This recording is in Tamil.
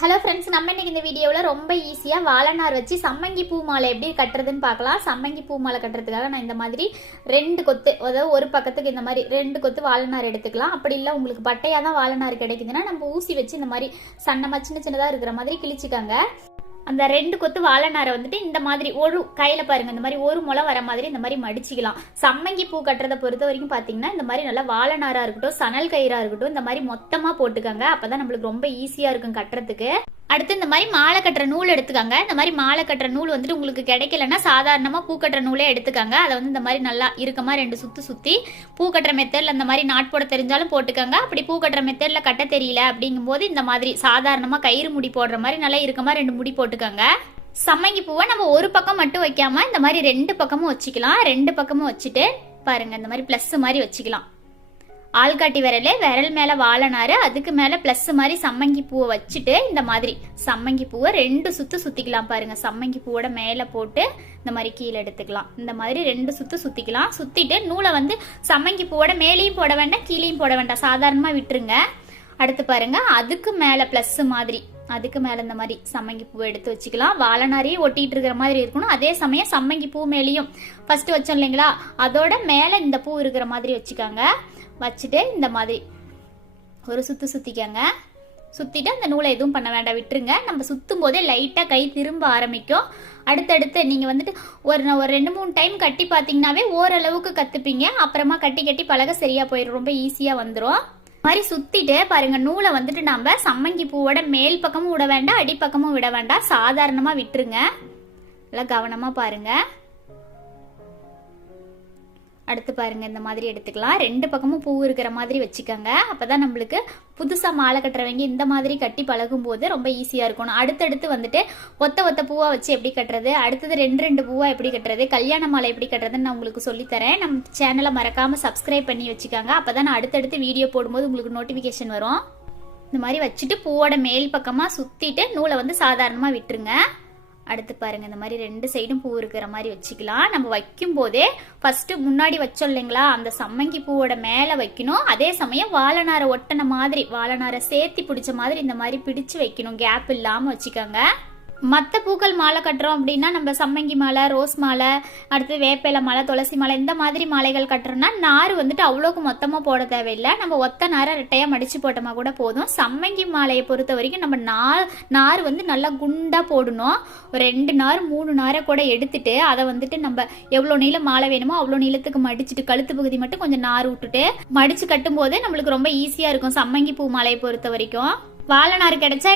ஹலோ ஃப்ரெண்ட்ஸ் நம்ம இன்னைக்கு இந்த வீடியோவில் ரொம்ப ஈஸியாக வாழைநார் வச்சு சம்மங்கி பூ மாலை எப்படி கட்டுறதுன்னு பார்க்கலாம். சம்மங்கி பூ மாலை கட்டுறதுக்காக நான் இந்த மாதிரி ரெண்டு கொத்து அதாவது ஒரு பக்கத்துக்கு இந்த மாதிரி ரெண்டு கொத்து வாழைநார் எடுத்துக்கலாம். அப்படி இல்லை உங்களுக்கு பட்டையாக தான் வாழைநார் கிடைக்குதுன்னா நம்ம ஊசி வச்சு இந்த மாதிரி சன்னமாக சின்ன சின்னதாக இருக்கிற மாதிரி கிழிச்சிக்காங்க. அந்த ரெண்டு கொத்து வாழைநாரை வந்துட்டு இந்த மாதிரி ஒரு கையில் பாருங்க இந்த மாதிரி ஒரு முளை வர மாதிரி இந்த மாதிரி மடிச்சிக்கலாம். சம்மங்கி பூ கட்டுறதை பொறுத்த வரைக்கும் பார்த்தீங்கன்னா இந்த மாதிரி நல்லா வாழைநாரா இருக்கட்டும் சணல் கயிறா இருக்கட்டும் இந்த மாதிரி மொத்தமாக போட்டுக்கோங்க. அப்பதான் நம்மளுக்கு ரொம்ப ஈஸியாக இருக்கும் கட்டுறதுக்கு. அடுத்து இந்த மாதிரி மாலை கட்டுற நூல் எடுத்துக்கோங்க. இந்த மாதிரி மாலை கட்டுற நூல் வந்துட்டு உங்களுக்கு கிடைக்கலன்னா சாதாரணமாக பூ கட்டுற நூலே எடுத்துக்கோங்க. அதை வந்து இந்த மாதிரி நல்லா இருக்கமா ரெண்டு சுத்து சுற்றி பூ கட்டுற மெத்தடில் இந்த மாதிரி நாட் போட தெரிஞ்சாலும் போட்டுக்கோங்க. அப்படி பூ கட்டுற மெத்தடில் கட்ட தெரியல அப்படிங்கும்போது இந்த மாதிரி சாதாரணமாக கயிறு முடி போடுற மாதிரி நல்லா இருக்கமா ரெண்டு முடி போட்டுக்கோங்க. சம்மங்கி பூவை நம்ம ஒரு பக்கம் மட்டும் வைக்காம இந்த மாதிரி ரெண்டு பக்கமும் வச்சுக்கலாம். ரெண்டு பக்கமும் வச்சுட்டு பாருங்க இந்த மாதிரி ப்ளஸ் மாதிரி வச்சுக்கலாம். ஆள்காட்டி விரலே விரல் மேலே வாழனாரு. அதுக்கு மேலே ப்ளஸ் மாதிரி சம்மங்கி பூவை வச்சுட்டு இந்த மாதிரி சம்மங்கி பூவை ரெண்டு சுற்று சுற்றிக்கலாம் பாருங்க. சம்மங்கி பூவோட மேலே போட்டு இந்த மாதிரி கீழே எடுத்துக்கலாம். இந்த மாதிரி ரெண்டு சுற்று சுற்றிக்கலாம் சுற்றிட்டு நூலை வந்து சம்மங்கி பூவோட மேலேயும் போட வேண்டாம் கீழேயும் போட வேண்டாம். சாதாரணமாக விட்டுருங்க. அடுத்து பாருங்க அதுக்கு மேலே ப்ளஸ் மாதிரி அதுக்கு மேலே இந்த மாதிரி சம்மங்கி பூ எடுத்து வச்சுக்கலாம். வாழைனாரையும் ஒட்டிட்டு இருக்கிற மாதிரி இருக்கணும். அதே சமயம் சம்மங்கி பூ மேலேயும் ஃபர்ஸ்ட் வச்சோம் இல்லைங்களா? அதோட மேலே இந்த பூ இருக்கிற மாதிரி வச்சுக்கோங்க. வச்சுட்டு இந்த மாதிரி ஒரு சுற்று சுற்றிக்கங்க சுற்றிட்டு அந்த நூலை எதுவும் பண்ண வேண்டாம். விட்டுருங்க. நம்ம சுற்றும் போதே லைட்டாக கை திரும்ப ஆரம்பிக்கும். அடுத்தடுத்து நீங்கள் வந்துட்டு ஒரு ஒரு ரெண்டு மூணு டைம் கட்டி பார்த்தீங்கன்னாவே ஓரளவுக்கு கற்றுப்பீங்க அப்புறமா கட்டி கட்டி பழக சரியாக போயிடும். ரொம்ப ஈஸியாக வந்துடும் மாதிரி சுத்திட்டு பாருங்க நூலை வந்துட்டு நம்ம சம்மங்கி பூவோட மேல் பக்கமும் விட வேண்டாம் அடிப்பக்கமும் விட வேண்டாம். சாதாரணமா விட்டுருங்க. நல்லா கவனமா பாருங்க. அடுத்து பாருங்க இந்த மாதிரி எடுத்துக்கலாம். ரெண்டு பக்கமும் பூ இருக்கிற மாதிரி வச்சுக்கோங்க. அப்பதான் நம்மளுக்கு புதுசா மாலை கட்டுறவங்க இந்த மாதிரி கட்டி பழகும் போது ரொம்ப ஈஸியா இருக்கணும். அடுத்தடுத்து வந்துட்டு ஒத்த ஒத்த பூவா வச்சு எப்படி கட்டுறது? அடுத்தது ரெண்டு ரெண்டு பூவா எப்படி கட்டுறது? கல்யாண மாலை எப்படி கட்டுறதுன்னு நான் உங்களுக்கு சொல்லித்தரேன். நம்ம சேனலை மறக்காம சப்ஸ்கிரைப் பண்ணி வச்சுக்கோங்க. அப்பதான் நான் அடுத்தடுத்து வீடியோ போடும்போது உங்களுக்கு நோட்டிஃபிகேஷன் வரும். இந்த மாதிரி வச்சுட்டு பூவோட மேல் பக்கமாக சுற்றிட்டு நூலை வந்து சாதாரணமாக விட்டுருங்க. அடுத்து பாருங்க இந்த மாதிரி ரெண்டு சைடும் பூ இருக்கிற மாதிரி வச்சுக்கலாம். நம்ம வைக்கும் போதே ஃபஸ்ட்டு முன்னாடி வச்சோம் இல்லைங்களா அந்த சம்மங்கி பூவோட மேலே வைக்கணும். அதே சமயம் வாழைநாரை ஒட்டின மாதிரி வாழைநாரை சேர்த்தி பிடிச்ச மாதிரி இந்த மாதிரி பிடிச்சு வைக்கணும். கேப் இல்லாமல் வச்சுக்கோங்க. மற்ற பூக்கள் மாலை கட்டுறோம் அப்படின்னா நம்ம சம்மங்கி மாலை ரோஸ் மாலை அடுத்து வேப்பிலை மாலை துளசி மாலை இந்த மாதிரி மாலைகள் கட்டுறோம்னா நார் வந்துட்டு அவ்வளோக்கு மொத்தமாக போட தேவையில்லை. நம்ம ஒத்த நாரை ரெட்டையாக மடித்து போட்டோமா கூட போதும். சம்மங்கி மாலையை பொறுத்த வரைக்கும் நம்ம நார் நார் வந்து நல்லா குண்டாக போடணும். ஒரு ரெண்டு நார் மூணு நாரை கூட எடுத்துட்டு அதை வந்துட்டு நம்ம எவ்வளோ நீளம் மாலை வேணுமோ அவ்வளோ நீளத்துக்கு மடிச்சுட்டு கழுத்து பகுதி மட்டும் கொஞ்சம் நார் விட்டுட்டு மடிச்சு கட்டும் போதே நம்மளுக்கு ரொம்ப ஈஸியாக இருக்கும் சம்மங்கி பூ மாலையை பொறுத்த வரைக்கும். வாழை நார் கிடைச்சா